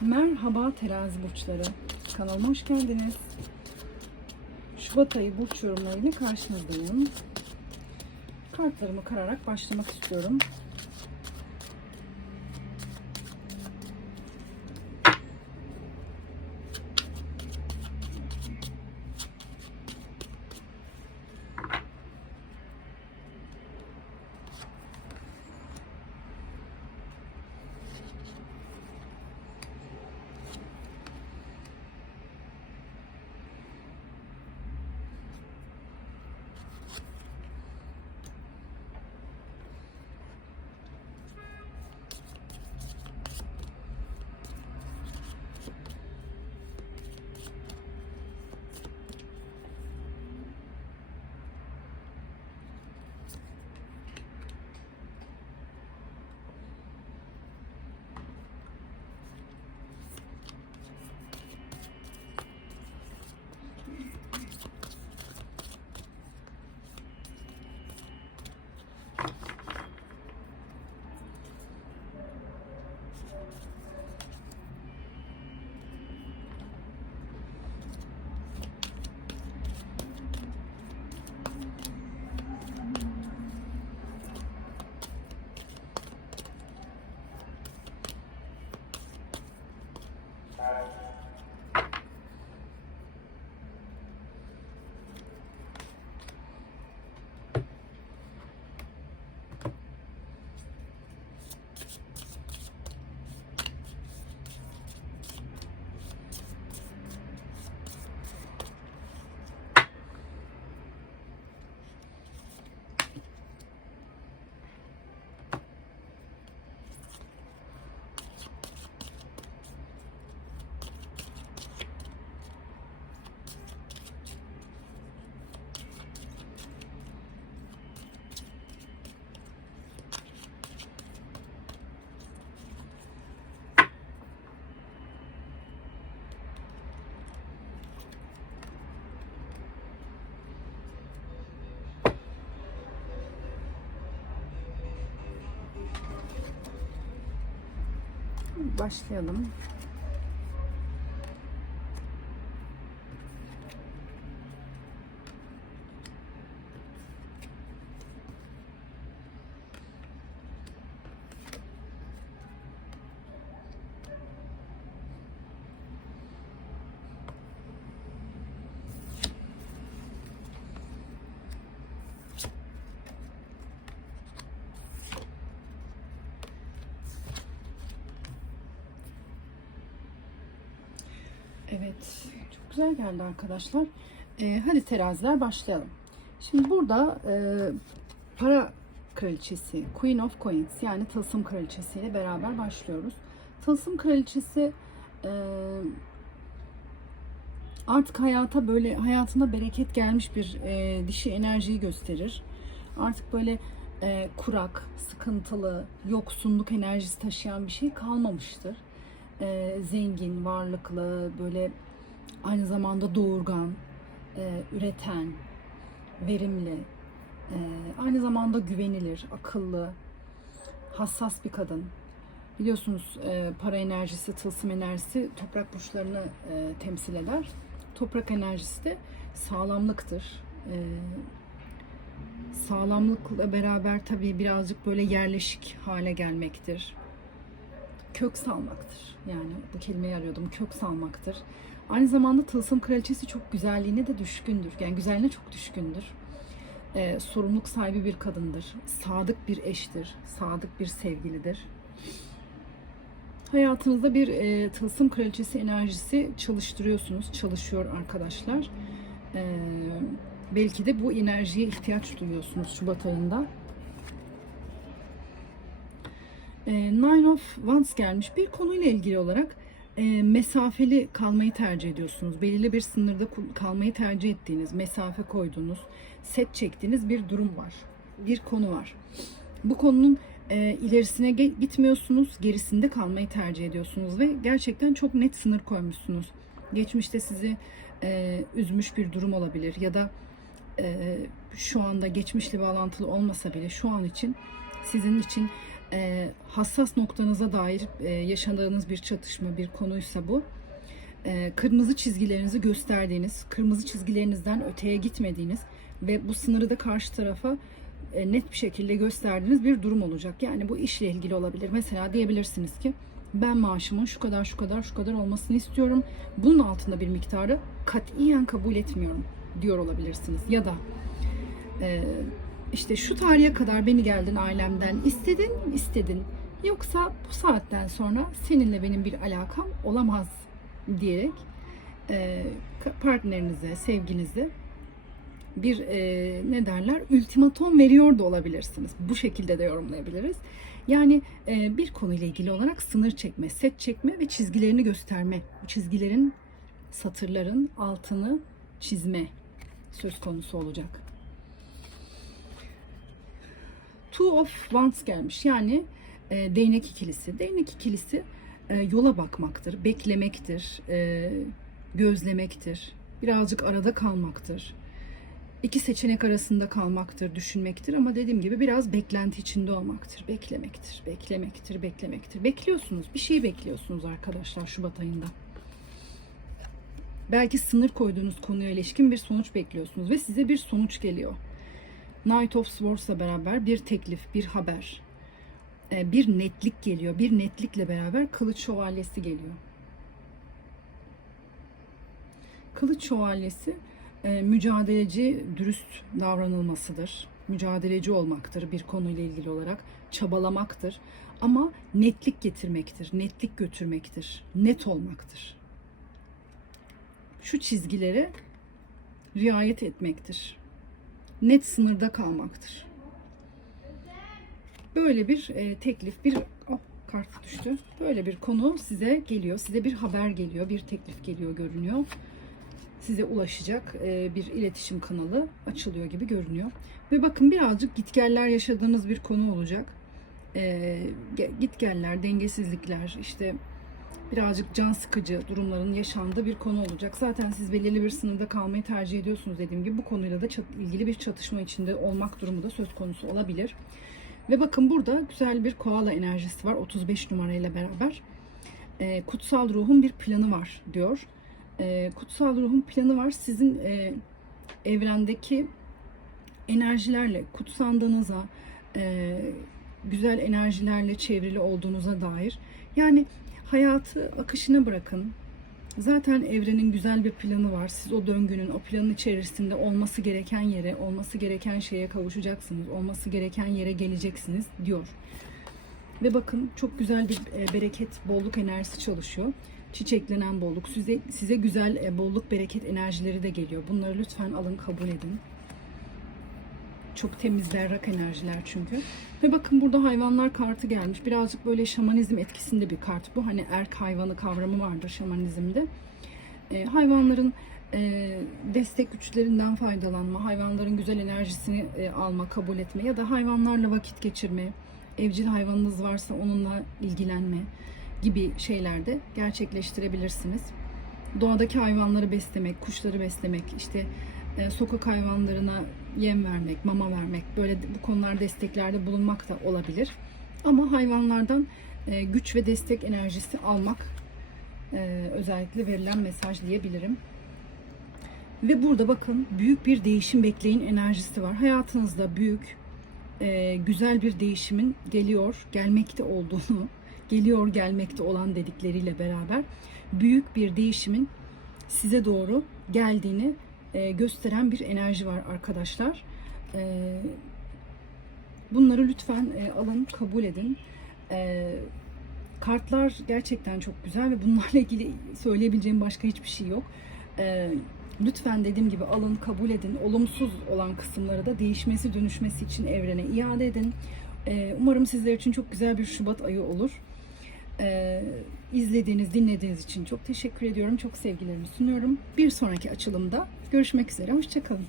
Merhaba terazi burçları. Kanalıma hoş geldiniz. Şubat ayı burç yorumlarıyla karşınızdayım. Kartlarımı kararak başlamak istiyorum. Aye. Başlayalım. Evet, çok güzel geldi arkadaşlar. Ee, hadi teraziler başlayalım. Şimdi burada e, para kraliçesi, Queen of Coins yani tılsım kraliçesi ile beraber başlıyoruz. Tılsım kraliçesi e, artık hayata böyle hayatına bereket gelmiş bir e, dişi enerjiyi gösterir. Artık böyle e, kurak, sıkıntılı, yoksunluk enerjisi taşıyan bir şey kalmamıştır e, zengin, varlıklı, böyle aynı zamanda doğurgan, e, üreten, verimli, e, aynı zamanda güvenilir, akıllı, hassas bir kadın. Biliyorsunuz e, para enerjisi, tılsım enerjisi toprak burçlarını e, temsil eder. Toprak enerjisi de sağlamlıktır. E, sağlamlıkla beraber tabii birazcık böyle yerleşik hale gelmektir kök salmaktır. Yani bu kelimeyi arıyordum. Kök salmaktır. Aynı zamanda tılsım kraliçesi çok güzelliğine de düşkündür. Yani güzelliğine çok düşkündür. Ee, sorumluluk sahibi bir kadındır. Sadık bir eştir. Sadık bir sevgilidir. Hayatınızda bir e, tılsım kraliçesi enerjisi çalıştırıyorsunuz. Çalışıyor arkadaşlar. Ee, belki de bu enerjiye ihtiyaç duyuyorsunuz Şubat ayında. E, Nine of Wands gelmiş. Bir konuyla ilgili olarak e, mesafeli kalmayı tercih ediyorsunuz. Belirli bir sınırda kalmayı tercih ettiğiniz, mesafe koyduğunuz, set çektiğiniz bir durum var. Bir konu var. Bu konunun e, ilerisine gitmiyorsunuz, gerisinde kalmayı tercih ediyorsunuz ve gerçekten çok net sınır koymuşsunuz. Geçmişte sizi e, üzmüş bir durum olabilir ya da şu anda geçmişle bağlantılı olmasa bile şu an için sizin için e, hassas noktanıza dair e, yaşadığınız bir çatışma, bir konuysa bu. E, kırmızı çizgilerinizi gösterdiğiniz, kırmızı çizgilerinizden öteye gitmediğiniz ve bu sınırı da karşı tarafa e, net bir şekilde gösterdiğiniz bir durum olacak. Yani bu işle ilgili olabilir. Mesela diyebilirsiniz ki ben maaşımın şu kadar şu kadar şu kadar olmasını istiyorum. Bunun altında bir miktarı katiyen kabul etmiyorum diyor olabilirsiniz. Ya da e, işte şu tarihe kadar beni geldin ailemden istedin istedin. Yoksa bu saatten sonra seninle benim bir alakam olamaz diyerek e, partnerinize, sevginize bir e, ne derler ultimatom veriyor da olabilirsiniz. Bu şekilde de yorumlayabiliriz. Yani e, bir konuyla ilgili olarak sınır çekme, set çekme ve çizgilerini gösterme. Bu çizgilerin, satırların altını çizme söz konusu olacak. Two of Wands gelmiş. Yani e, değnek ikilisi. Değnek ikilisi e, yola bakmaktır, beklemektir, e, gözlemektir, birazcık arada kalmaktır. İki seçenek arasında kalmaktır, düşünmektir ama dediğim gibi biraz beklenti içinde olmaktır. Beklemektir, beklemektir, beklemektir. Bekliyorsunuz, bir şey bekliyorsunuz arkadaşlar Şubat ayında. Belki sınır koyduğunuz konuya ilişkin bir sonuç bekliyorsunuz ve size bir sonuç geliyor. Knight of Swords'la beraber bir teklif, bir haber, e, bir netlik geliyor. Bir netlikle beraber kılıç şövalyesi geliyor. Kılıç şövalyesi e, mücadeleci, dürüst davranılmasıdır. Mücadeleci olmaktır bir konuyla ilgili olarak. Çabalamaktır. Ama netlik getirmektir, netlik götürmektir, net olmaktır. Şu çizgilere riayet etmektir. Net sınırda kalmaktır. Böyle bir e, teklif, bir oh, kart düştü. Böyle bir konu size geliyor. Size bir haber geliyor, bir teklif geliyor görünüyor size ulaşacak e, bir iletişim kanalı açılıyor gibi görünüyor. Ve bakın birazcık gitgeller yaşadığınız bir konu olacak. E, gitgeller, dengesizlikler, işte birazcık can sıkıcı durumların yaşandığı bir konu olacak. Zaten siz belirli bir sınırda kalmayı tercih ediyorsunuz dediğim gibi bu konuyla da ilgili bir çatışma içinde olmak durumu da söz konusu olabilir. Ve bakın burada güzel bir koala enerjisi var 35 numarayla beraber. E, kutsal ruhun bir planı var diyor e, kutsal ruhun planı var. Sizin e, evrendeki enerjilerle, kutsandığınıza, e, güzel enerjilerle çevrili olduğunuza dair. Yani hayatı akışına bırakın. Zaten evrenin güzel bir planı var. Siz o döngünün, o planın içerisinde olması gereken yere, olması gereken şeye kavuşacaksınız. Olması gereken yere geleceksiniz diyor. Ve bakın çok güzel bir e, bereket, bolluk enerjisi çalışıyor çiçeklenen bolluk, size, size güzel e, bolluk, bereket enerjileri de geliyor. Bunları lütfen alın, kabul edin. Çok temiz berrak enerjiler çünkü. Ve bakın burada hayvanlar kartı gelmiş. Birazcık böyle şamanizm etkisinde bir kart bu. Hani erk hayvanı kavramı vardır şamanizmde. E, hayvanların e, destek güçlerinden faydalanma, hayvanların güzel enerjisini e, alma, kabul etme ya da hayvanlarla vakit geçirme, evcil hayvanınız varsa onunla ilgilenme gibi şeylerde gerçekleştirebilirsiniz. Doğadaki hayvanları beslemek, kuşları beslemek, işte e, sokak hayvanlarına yem vermek, mama vermek, böyle bu konular desteklerde bulunmak da olabilir. Ama hayvanlardan e, güç ve destek enerjisi almak e, özellikle verilen mesaj diyebilirim. Ve burada bakın büyük bir değişim bekleyin enerjisi var. Hayatınızda büyük, e, güzel bir değişimin geliyor, gelmekte olduğunu geliyor gelmekte olan dedikleriyle beraber büyük bir değişimin size doğru geldiğini e, gösteren bir enerji var arkadaşlar. E, bunları lütfen e, alın, kabul edin. Kartlar gerçekten çok güzel ve bunlarla ilgili söyleyebileceğim başka hiçbir şey yok. Lütfen dediğim gibi alın, kabul edin. Olumsuz olan kısımları da değişmesi, dönüşmesi için evrene iade edin. Umarım sizler için çok güzel bir Şubat ayı olur. Ee, izlediğiniz, dinlediğiniz için çok teşekkür ediyorum. Çok sevgilerimi sunuyorum. Bir sonraki açılımda görüşmek üzere. Hoşçakalın.